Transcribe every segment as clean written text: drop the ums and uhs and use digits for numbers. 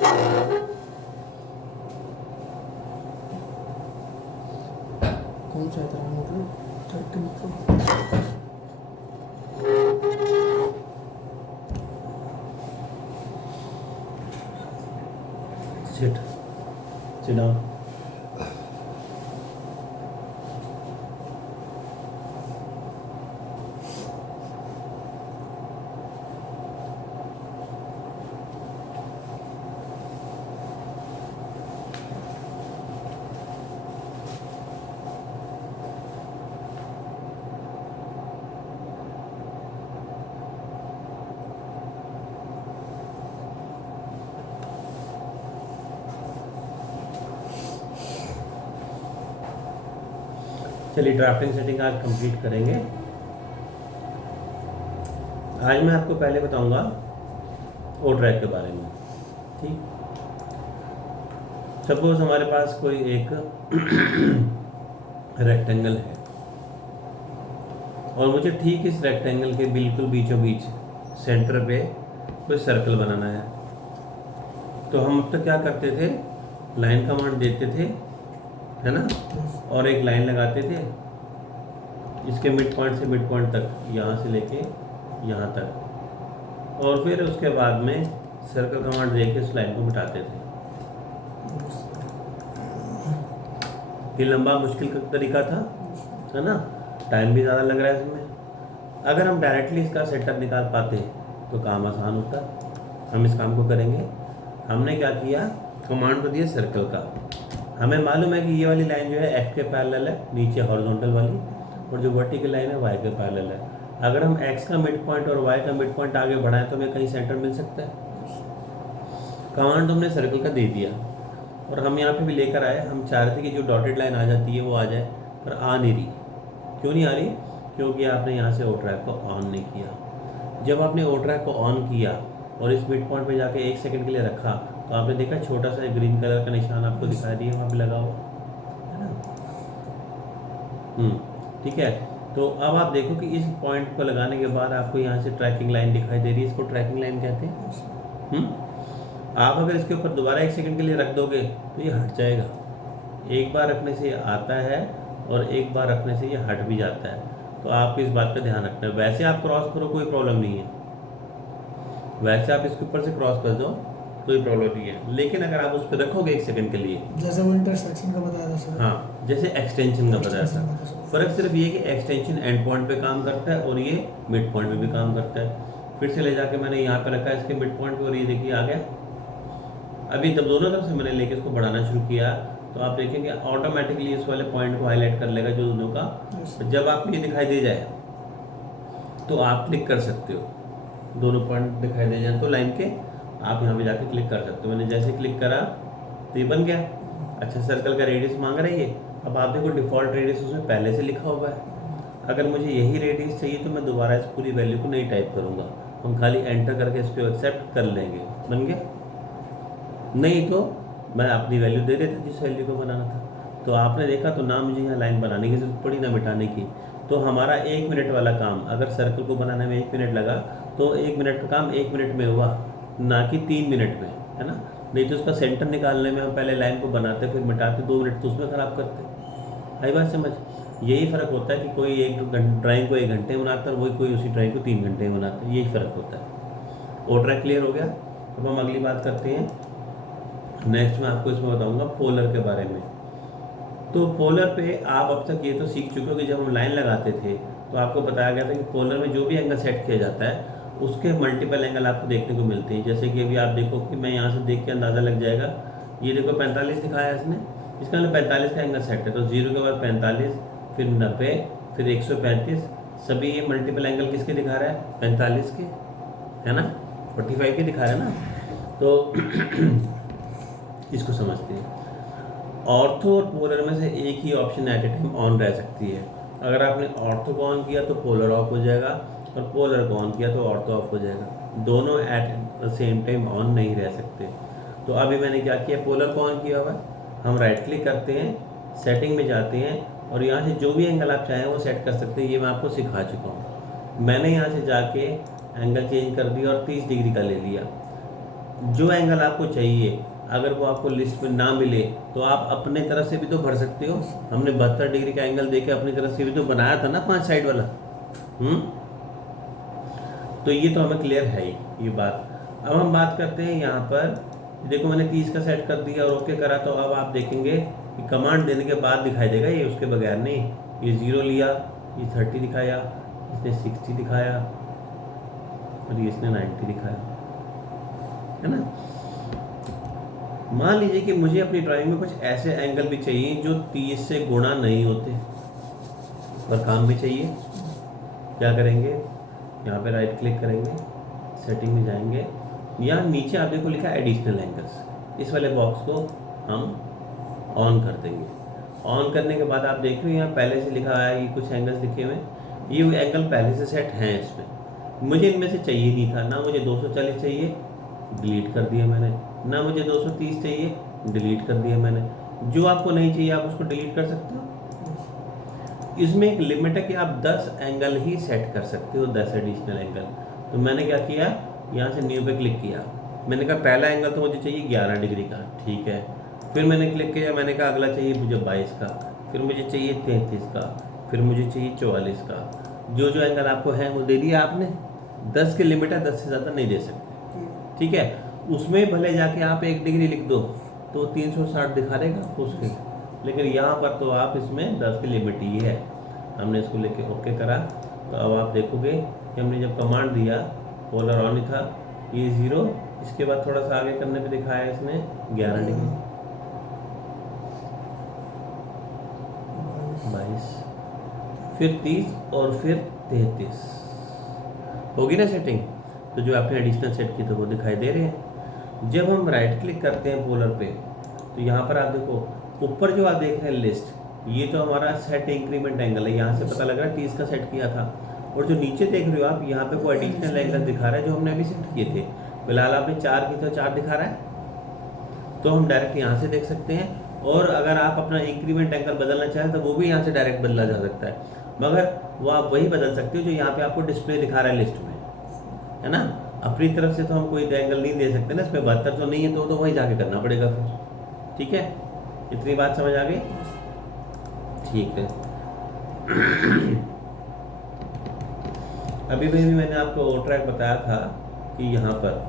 कौन सा है मोटर? 30 sit down. चलिए ड्राफ्टिंग सेटिंग आज कंप्लीट करेंगे। आज मैं आपको पहले बताऊंगा ओ ट्रैक के बारे में। ठीक, सपोज हमारे पास कोई एक रेक्टेंगल है और मुझे ठीक इस रेक्टेंगल के बिल्कुल बीचों बीच सेंटर पे कोई सर्कल बनाना है। तो हम अब तक क्या करते थे, लाइन कमांड देते थे, है ना, और एक लाइन लगाते थे इसके मिड पॉइंट से मिड पॉइंट तक, यहाँ से लेके यहाँ तक, और फिर उसके बाद में सर्कल कमांड दे के उस लाइन को मिटाते थे। ये लंबा मुश्किल का तरीका था, है ना, टाइम भी ज़्यादा लग रहा है इसमें। अगर हम डायरेक्टली इसका सेटअप निकाल पाते तो काम आसान होता। हम इस काम को करेंगे। हमने क्या किया, कमांड तो दिया सर्कल का। हमें मालूम है कि ये वाली लाइन जो है एक्स के पैरेलल है, नीचे हॉरिजॉन्टल वाली, और जो वर्टिकल लाइन है वाई के पैरेलल है। अगर हम एक्स का मिड पॉइंट और वाई का मिड पॉइंट आगे बढ़ाएं तो हमें कहीं सेंटर मिल सकता है। कमांड हमने सर्कल का दे दिया और हम यहाँ पे भी लेकर आए। हम चाह रहे थे कि जो डॉटेड लाइन आ जाती है वो आ जाए, पर आ नहीं रही। क्यों नहीं आ रही? क्योंकि आपने यहाँ से ओ ट्रैक को ऑन नहीं किया। जब आपने ओ ट्रैक को ऑन किया और इस मिड पॉइंट पे जाके 1 सेकंड के लिए रखा तो आपने देखा छोटा सा ग्रीन कलर का निशान आपको दिखाई दिया वहाँ पे लगा हुआ, है ना। ठीक है। तो अब आप देखो कि इस पॉइंट को लगाने के बाद आपको यहाँ से ट्रैकिंग लाइन दिखाई दे रही है। इसको ट्रैकिंग लाइन कहते हैं। आप अगर इसके ऊपर दोबारा 1 सेकंड के लिए रख दोगे तो ये हट जाएगा। एक बार रखने से ये आता है और एक बार रखने से ये हट भी जाता है। तो आपको इस बात का ध्यान रखना है। वैसे आप क्रॉस करो कोई प्रॉब्लम नहीं है, वैसे आप इसके ऊपर से क्रॉस कर दो कोई प्रॉब्लम नहीं है। लेकिन अगर आप उस पर रखोगे 1 सेकंड के लिए, जैसे वो इंटरसेक्शन का बताया था, हाँ, जैसे एक्सटेंशन का बताया था, फर्क सिर्फ ये कि एक्सटेंशन एंड पॉइंट पे काम करता है और ये मिड पॉइंट पे भी काम करता है। फिर से ले जाके मैंने यहाँ पे रखा है इसके मिड पॉइंट पे और ये देखिए आ गया। अभी जब दोनों तरफ से मैंने लेके इसको बढ़ाना शुरू किया तो आप देखेंगे ऑटोमेटिकली इस वाले पॉइंट को हाईलाइट कर लेगा जो दोनों का। जब आपको ये दिखाई दे जाए तो आप क्लिक कर सकते हो, दोनों पॉइंट दिखाई दे जाए तो लाइन के, आप यहाँ पे जाके क्लिक कर सकते हो। मैंने जैसे क्लिक करा तो ये बन गया। अच्छा, सर्कल का रेडियस मांग रही है। अब आप देखो डिफ़ॉल्ट रेडियस उसमें पहले से लिखा हुआ है। अगर मुझे यही रेडियस चाहिए तो मैं दोबारा इस पूरी वैल्यू को नहीं टाइप करूँगा, हम खाली एंटर करके इसको एक्सेप्ट कर लेंगे, बन गया। नहीं तो मैं अपनी वैल्यू दे देता जिस वैल्यू को बनाना था। तो आपने देखा तो ना मुझे यहाँ लाइन बनाने की जरूरत पड़ी ना मिटाने की। तो हमारा 1 मिनट वाला काम, अगर सर्कल को बनाने में 1 मिनट लगा तो 1 मिनट का काम 1 मिनट में हुआ, ना कि 3 मिनट में, है ना। नहीं तो उसका सेंटर निकालने में हम पहले लाइन को बनाते फिर मिटाते, 2 मिनट तो उसमें ख़राब करते। आई बात समझ? यही फ़र्क होता है कि कोई एक ड्राइंग को 1 घंटे में बनाता है और वही कोई उसी ड्राइंग को 3 घंटे में बनाता है। यही फ़र्क होता है। ओ ट्रैक क्लियर हो गया। अब हम अगली बात करते हैं। नेक्स्ट मैं आपको इसमें बताऊंगा पोलर के बारे में। तो पोलर पे आप अब तक ये तो सीख चुके हो कि जब हम लाइन लगाते थे तो आपको बताया गया था कि पोलर में जो भी एंगल सेट किया जाता है उसके मल्टीपल एंगल आपको देखने को मिलते हैं। जैसे कि अभी आप देखो कि मैं यहाँ से देख के अंदाज़ा लग जाएगा, ये देखो 45 दिखाया है इसने, इसका मतलब 45 का एंगल सेट है। तो 0 के बाद 45, फिर 90, फिर 135, सभी ये मल्टीपल एंगल किसके दिखा रहा है? 45 के, है ना, 45 के दिखा रहा है ना। तो इसको समझते हैं। ऑर्थो और पोलर में से एक ही option at a time on रह सकती है। अगर आपने ऑर्थो को ऑन किया तो पोलर ऑफ हो जाएगा और पोलर को ऑन किया तो ऑर्थो ऑफ हो जाएगा। दोनों at the same time on नहीं रह सकते। तो अभी मैंने क्या किया, पोलर को ऑन किया हुआ है। हम राइट क्लिक करते हैं, सेटिंग में जाते हैं और यहाँ से जो भी एंगल आप चाहें वो सेट कर सकते हैं। ये मैं आपको सिखा चुका हूँ। मैंने यहाँ से जाके एंगल चेंज कर दिया और 30 डिग्री का ले लिया। जो एंगल आपको चाहिए अगर वो आपको लिस्ट में ना मिले तो आप अपने तरफ से भी तो भर सकते हो। हमने 72 डिग्री का एंगल देके अपनी तरफ से भी तो बनाया था ना 5 साइड वाला। तो ये तो हमें क्लियर है ही ये बात। अब हम बात करते हैं यहाँ पर, देखो मैंने 30 का सेट कर दिया और ओके करा, तो अब आप देखेंगे कि कमांड देने के बाद दिखाई देगा, ये उसके बगैर नहीं। ये 0 लिया, ये 30 दिखाया, इसने 60 दिखाया और ये इसने 90 दिखाया, है ना। मान लीजिए कि मुझे अपनी ड्राइंग में कुछ ऐसे एंगल भी चाहिए जो 30 से गुणा नहीं होते पर काम भी चाहिए। क्या करेंगे, यहाँ पे राइट क्लिक करेंगे, सेटिंग में जाएंगे, यहाँ नीचे आप देखो लिखा है एडिशनल एंगल्स, इस वाले बॉक्स को हम ऑन कर देंगे। ऑन करने के बाद आप देख रहे हो यहाँ पहले से लिखा है, ये कुछ एंगल्स लिखे हुए हैं, ये एंगल पहले से सेट हैं इसमें। मुझे इनमें से चाहिए नहीं था, ना मुझे 240 चाहिए, डिलीट कर दिया मैंने, ना मुझे 230 चाहिए, डिलीट कर दिया मैंने। जो आपको नहीं चाहिए आप उसको डिलीट कर सकते हो। इसमें एक लिमिट है कि आप 10 एंगल ही सेट कर सकते हो, 10 एडिशनल एंगल। तो मैंने क्या किया, यहाँ से न्यू पे क्लिक किया, मैंने कहा पहला एंगल तो मुझे चाहिए 11 डिग्री का, ठीक है। फिर मैंने क्लिक किया, मैंने कहा अगला चाहिए मुझे 22 का, फिर मुझे चाहिए 33 का, फिर मुझे चाहिए 44 का। जो जो एंगल आपको है वो दे दिया आपने। 10 की लिमिट है, 10 से ज़्यादा नहीं दे सकते, ठीक है। उसमें भले जाके आप 1 डिग्री लिख दो तो 360 दिखा देगा उसके, लेकिन यहाँ पर तो आप इसमें 10 की लिमिट ही है। हमने इसको लेके ओके करा, तो अब आप देखोगे कि हमने जब कमांड दिया पोलर ऑन ही था, ये 0, इसके बाद थोड़ा सा आगे करने पे दिखाया इसने 11 डिग्री, 22, फिर 30 और फिर 33 होगी ना सेटिंग। तो जो आपने एडिशनल सेट की तो वो दिखाई दे रहे हैं। जब हम राइट क्लिक करते हैं पोलर पे, तो यहाँ पर आप देखो ऊपर जो आप देख रहे हैं लिस्ट, ये तो हमारा सेट इंक्रीमेंट एंगल है, यहाँ से पता लग रहा है 30 का सेट किया था। और जो नीचे देख रहे हो आप, यहाँ पे कोई एडिशनल एंगल दिखा रहा है जो हमने अभी सेट किए थे। फिलहाल आपने 4 की तो 4 दिखा रहा है, तो हम डायरेक्ट यहाँ से देख सकते हैं। और अगर आप अपना इंक्रीमेंट एंगल बदलना चाहें तो वो भी यहाँ से डायरेक्ट बदला जा सकता है, मगर वो आप वही बदल सकते हो जो यहाँ पे आपको डिस्प्ले दिखा रहा है लिस्ट में, है ना। अपनी तरफ से तो हम कोई एंगल नहीं दे सकते ना, इसमें 72 तो नहीं है, तो वहीं जाके करना पड़ेगा फिर, ठीक है। इतनी बात समझ आ गई, ठीक है। अभी भी मैंने आपको ओ ट्रैक बताया था कि यहाँ पर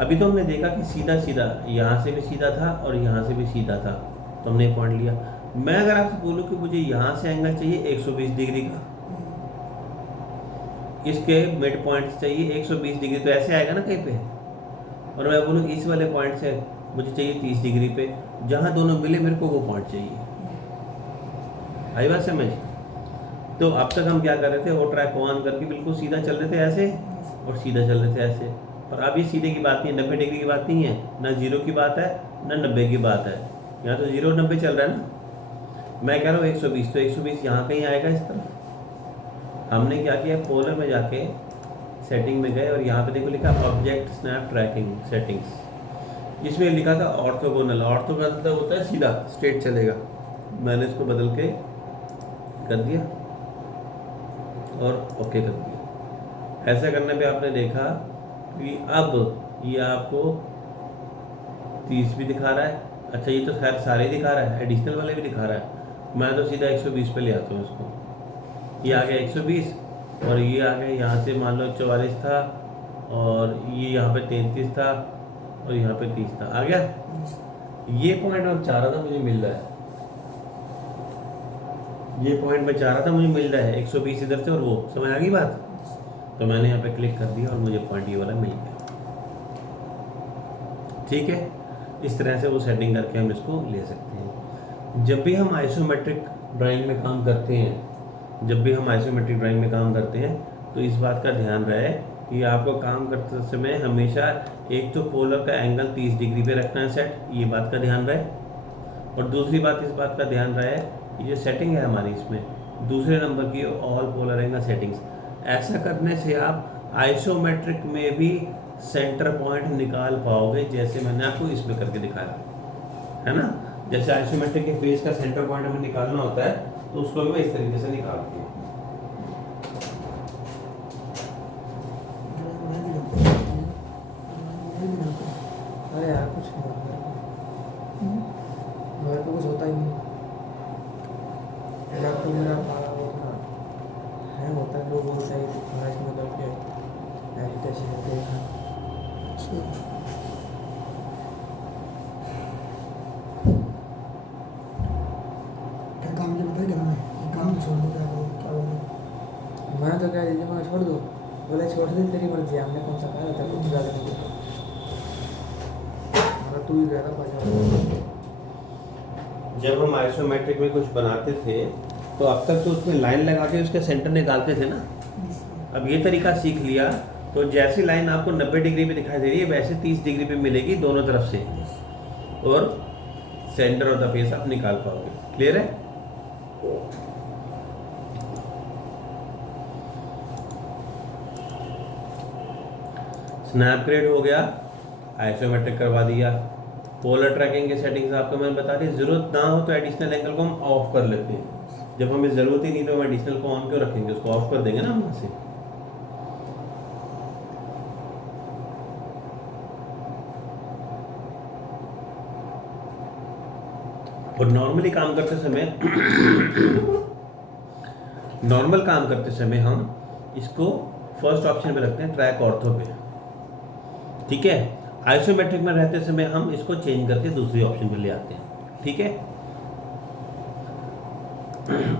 अभी तो हमने देखा कि सीधा सीधा यहाँ से भी सीधा था और यहाँ से भी सीधा था, तो हमने पॉइंट लिया। मैं अगर आपसे बोलूँ कि मुझे यहाँ से एंगल चाहिए 120 डिग्री का, इसके मिड पॉइंट चाहिए 120 डिग्री, तो ऐसे आएगा ना कहीं पे। और मैं बोलूँ इस वाले पॉइंट से मुझे चाहिए 30 डिग्री पे, जहाँ दोनों मिले मेरे को वो पॉइंट चाहिए। आई बात समझ। तो अब तक हम क्या कर रहे थे, वो ट्रैक ऑन करके बिल्कुल सीधा चल रहे थे ऐसे, और सीधा चल रहे थे ऐसे। और अब ये सीधे की बात नहीं है, 90 डिग्री की बात नहीं है, ना 0 की बात है ना 90 की बात है। यहाँ तो 0 90 चल रहा है ना। मैं कह रहा हूँ 120, तो 120 यहाँ कहीं आएगा इस तरफ। हमने क्या किया, पोलर में जाके सेटिंग में गए और यहाँ पे देखो लिखा ऑब्जेक्ट स्नैप ट्रैकिंग सेटिंग्स, इसमें लिखा था ऑर्थोगोनल। ऑर्थोगोनल होता है सीधा स्ट्रेट चलेगा, मैंने इसको बदल के कर दिया और ओके कर दिया। ऐसा करने पे आपने देखा कि अब ये आपको 30 भी दिखा रहा है। अच्छा ये तो खैर सारे दिखा रहा है, एडिशनल वाले भी दिखा रहा है। मैं तो सीधा 120 पे ले आता हूँ इसको, ये आ गया 120 और ये आ गया यहाँ से मान लो 44 था और ये यहाँ पे 33 था और यहाँ पे 30 था, आ गया। ये पॉइंट मैं चाह रहा था मुझे मिल रहा है, ये पॉइंट मैं चाह रहा था मुझे मिल रहा है 120 इधर से और वो, समझ आ गई बात। तो मैंने यहाँ पे क्लिक कर दिया और मुझे पॉइंट ये वाला मिल गया, ठीक है। इस तरह से वो सेटिंग करके हम इसको ले सकते हैं। जब भी हम आइसोमेट्रिक ड्राइंग में काम करते हैं, तो इस बात का ध्यान रहे कि आपको काम करते समय हमेशा एक तो पोलर का एंगल 30 डिग्री पे रखना है सेट, ये बात का ध्यान रहे। और दूसरी बात इस बात का ध्यान रहे कि जो सेटिंग है हमारी इसमें दूसरे नंबर की ऑल पोलर एंगल सेटिंग्स, ऐसा करने से आप आइसोमेट्रिक में भी सेंटर पॉइंट निकाल पाओगे, जैसे मैंने आपको इसमें करके दिखाया है ना। जैसे आइसोमेट्रिक के फेस का सेंटर पॉइंट हमें निकालना होता है, तो उसको मैं इस तरीके से निकालती हूँ। तो मेरा मारा वो था हैंग होता है, वो बोलता है कि तुम्हारा इसमें करके ऐसे कैसे करते हैं। अच्छा क्या काम किया बताइए कितना है काम छोड़ दो क्या करो क्या बोलो। मैं तो कह दीजिए मैं छोड़ दूँ, बोले छोड़ दे तेरी मर्जी, हमने कौन सा कहा था कुछ ज़्यादा नहीं किया। हमारा तू ही कह रहा बचा। जब हम आइसोमेट्रिक में कुछ बनाते थे तो अब तक तो उसमें लाइन लगा के उसके सेंटर निकालते थे ना। अब ये तरीका सीख लिया तो जैसी लाइन आपको 90 डिग्री पे दिखाई दे रही है वैसे 30 डिग्री पे मिलेगी दोनों तरफ से, और सेंटर ऑफ द फेस आप निकाल पाओगे। क्लियर है? स्नैपग्रेड हो गया, आइसोमेट्रिक करवा दिया। पोलर ट्रैकिंग की सेटिंग्स आपको मैंने बता दी। जरूरत ना हो तो एडिशनल एंगल को हम ऑफ कर लेते हैं। जब हमें ज़रूरत ही नहीं तो हम एडिशनल को ऑन क्यों रखेंगे, उसको ऑफ कर देंगे ना हम वहाँ से। और नॉर्मली काम करते समय नॉर्मल काम करते समय हम इसको फर्स्ट ऑप्शन पे रखते हैं, ट्रैक ऑर्थो पे। ठीक है? आइसोमेट्रिक में रहते समय हम इसको चेंज करके दूसरी ऑप्शन पे ले आते हैं। ठीक है?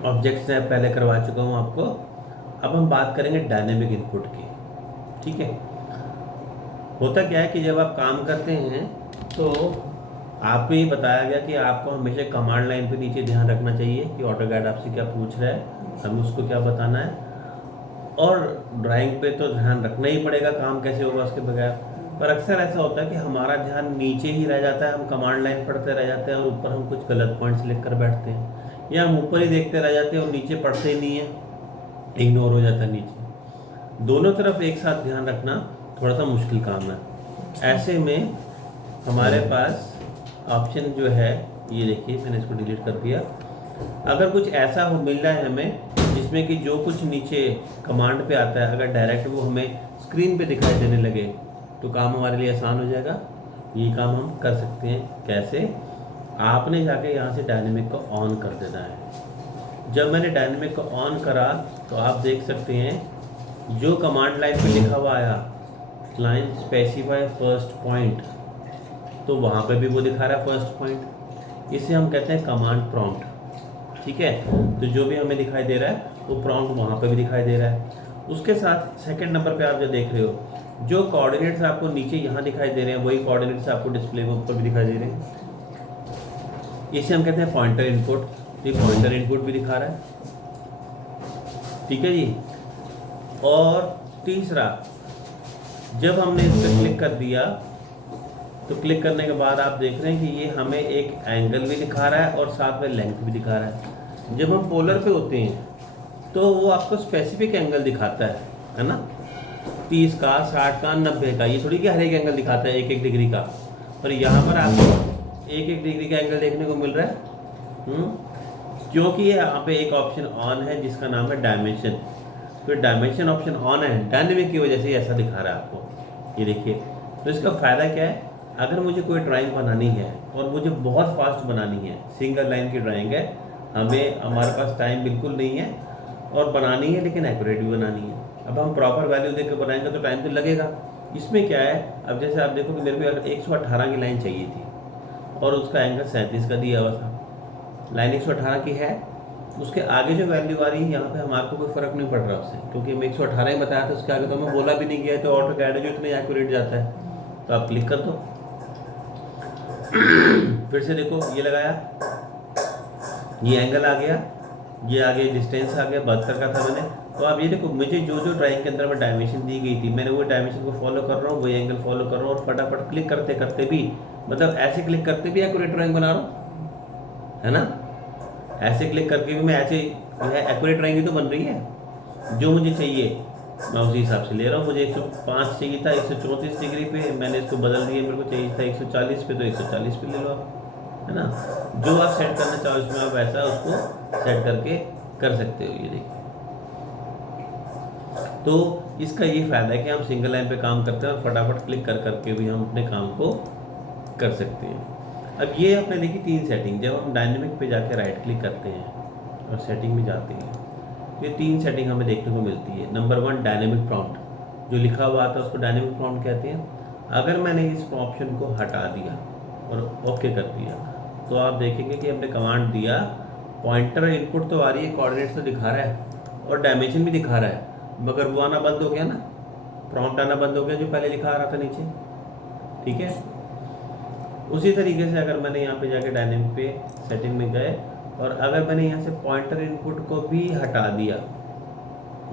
ऑब्जेक्ट स्नैप पहले करवा चुका हूँ आपको। अब हम बात करेंगे डायनेमिक इनपुट की। ठीक है? होता क्या है कि जब आप काम करते हैं तो आपको ये बताया गया कि आपको हमेशा कमांड लाइन पे नीचे ध्यान रखना चाहिए कि ऑटोकैड आपसे क्या पूछ रहा है, हमें उसको क्या बताना है। और ड्राइंग पे तो ध्यान रखना ही पड़ेगा, काम कैसे होगा उसके बगैर। पर अक्सर ऐसा होता है कि हमारा ध्यान नीचे ही रह जाता है, हम कमांड लाइन पढ़ते रह जाते हैं और ऊपर हम कुछ गलत पॉइंट्स लिख कर बैठते हैं, या हम ऊपर ही देखते रह जाते हैं और नीचे पढ़ते ही नहीं है, इग्नोर हो जाता है नीचे। दोनों तरफ एक साथ ध्यान रखना थोड़ा सा मुश्किल काम है। ऐसे में हमारे पास ऑप्शन जो है, ये देखिए मैंने इसको डिलीट कर दिया। अगर कुछ ऐसा हो मिल रहा है हमें जिसमें कि जो कुछ नीचे कमांड पे आता है अगर डायरेक्ट वो हमें स्क्रीन पे दिखाई देने लगे तो काम हमारे लिए आसान हो जाएगा। ये काम हम कर सकते हैं। कैसे? आपने जाके यहाँ से डायनेमिक को ऑन कर देना है। जब मैंने डायनेमिक को ऑन करा तो आप देख सकते हैं जो कमांड लाइन पे लिखा हुआ आया लाइन स्पेसिफाई फर्स्ट पॉइंट, तो वहाँ पे भी वो दिखा रहा है फर्स्ट पॉइंट। इसे हम कहते हैं कमांड प्रॉम्प्ट। ठीक है? तो जो भी हमें दिखाई दे रहा है वो प्रॉम्प्ट वहाँ पे भी दिखाई दे रहा है। उसके साथ सेकंड नंबर पे आप जो देख रहे हो, जो कोऑर्डिनेट्स आपको नीचे यहाँ दिखाई दे रहे हैं वही कोऑर्डिनेट्स आपको डिस्प्ले में ऊपर भी दिखाई दे रहे हैं। इसे हम कहते हैं पॉइंटर इनपुट। ये पॉइंटर इनपुट भी दिखा रहा है। ठीक है जी? और तीसरा, जब हमने इस पर क्लिक कर दिया तो क्लिक करने के बाद आप देख रहे हैं कि ये हमें एक एंगल भी दिखा रहा है और साथ में लेंथ भी दिखा रहा है। जब हम पोलर पे होते हैं तो वो आपको स्पेसिफिक एंगल दिखाता है ना, 30 का, 60 का, 90 का। ये थोड़ी कि हर एक एंगल दिखाता है 1-1 डिग्री का। पर यहाँ पर आपको 1-1 डिग्री का एंगल देखने को मिल रहा है, क्योंकि यहाँ पे एक ऑप्शन ऑन है जिसका नाम है डायमेंशन। तो डायमेंशन ऑप्शन ऑन है, डायनेमिक की वजह से ऐसा दिखा रहा है आपको। ये देखिए। तो इसका फ़ायदा क्या है? अगर मुझे कोई ड्राइंग बनानी है और मुझे बहुत फास्ट बनानी है, सिंगल लाइन की ड्राइंग है, हमारे पास टाइम बिल्कुल नहीं है और बनानी है लेकिन एक्यूरेट भी बनानी है। अब हम प्रॉपर वैल्यू देकर बनाएंगे तो टाइम तो लगेगा। इसमें क्या है, अब जैसे आप देखो कि मेरे को 118 की लाइन चाहिए थी और उसका एंगल 37 का दिया हुआ था। लाइन 118 की है, उसके आगे जो वैल्यू आ रही है यहाँ पे हमारे कोई फ़र्क नहीं पड़ रहा उससे, क्योंकि हमें 118 ही बताया था। उसके आगे तो हमें बोला भी नहीं गया, तो ऑटोकैड जो इतने एक्यूरेट जाता है। तो आप क्लिक कर दो, फिर से देखो ये लगाया, ये एंगल आ गया, ये आगे डिस्टेंस आ गया, 72 का था मैंने। तो आप ये देखो, मुझे जो जो ड्राइंग के अंदर में डायमेंशन दी गई थी मैंने वो डायमेंशन को फॉलो कर रहा हूँ, वही एंगल फॉलो कर रहा हूँ और फटाफट क्लिक करते करते भी, मतलब ऐसे क्लिक करते भी एक्यूरेट ड्राइंग बना रहा हूँ, है ना। ऐसे क्लिक करके भी मैं ऐसे एक्यूरेट ड्राइंग ही तो बन रही है। जो मुझे चाहिए मैं उसी हिसाब से ले रहा हूँ। मुझे 105 चाहिए था 134 डिग्री पे, मैंने इसको बदल दिया। मेरे को चाहिए था 140 पे, तो 140 पे ले लो आप, है ना। जो आप सेट करना चाहो इसमें आप वैसा उसको सेट करके कर सकते हो। ये देखिए, तो इसका ये फ़ायदा है कि हम सिंगल लाइन पे काम करते हैं और फटाफट क्लिक कर करके भी हम अपने काम को कर सकते हैं। अब ये आपने देखी 3 सेटिंग। जब हम डायनेमिक पे जाके राइट क्लिक करते हैं और सेटिंग में जाते हैं, ये 3 सेटिंग हमें देखने को मिलती है। नंबर 1 डायनेमिक प्रॉम्प्ट, जो लिखा हुआ आता है उसको डायनेमिक प्रॉम्प्ट कहते हैं। अगर मैंने इस ऑप्शन को हटा दिया और ओके कर दिया तो आप देखेंगे कि हमने कमांड दिया, पॉइंटर इनपुट तो आ रही है, कोऑर्डिनेट्स तो दिखा रहा है और डायमेंशन भी दिखा रहा है, मगर वो आना बंद हो गया ना, प्रॉम्प्ट आना बंद हो गया जो पहले लिखा आ रहा था नीचे। ठीक है, उसी तरीके से अगर मैंने यहाँ पे जाके डायनेमिक पे सेटिंग में गए और अगर मैंने यहाँ से पॉइंटर इनपुट को भी हटा दिया,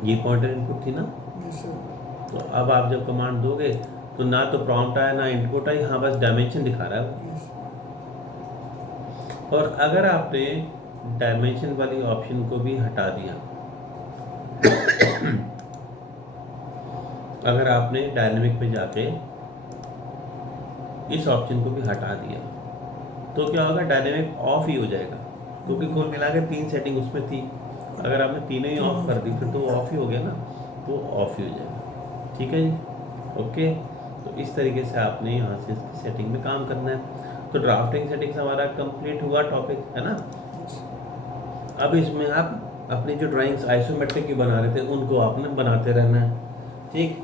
ये पॉइंटर इनपुट थी ना, यस सर, तो अब आप जब कमांड दोगे तो ना तो प्रॉम्प्ट आया ना इनपुट आई, हाँ बस डायमेंशन दिखा रहा है। यस, और अगर आपने डायमेंशन वाली ऑप्शन को भी हटा दिया अगर आपने डायनेमिक पे जाके इस ऑप्शन को भी हटा दिया तो क्या होगा, डायनेमिक ऑफ ही हो जाएगा, क्योंकि कुल मिला के 3 सेटिंग उसमें थी। अगर आपने तीनों ही ऑफ कर दी फिर तो वो ऑफ ही हो गया ना, तो ऑफ ही हो जाएगा। ठीक है जी, ओके। तो इस तरीके से आपने यहाँ से इसकी सेटिंग में काम करना है। तो ड्राफ्टिंग सेटिंग्स हमारा कंप्लीट हुआ टॉपिक, है ना। अब इसमें आप अपनी जो ड्राइंग्स आइसोमेट्रिक की बना रहे थे उनको आपने बनाते रहना है। ठीक,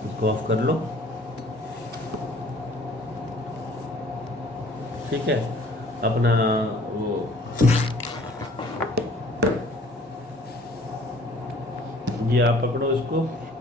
इसको ऑफ कर लो। ठीक है, अपना वो ये आप पकड़ो इसको,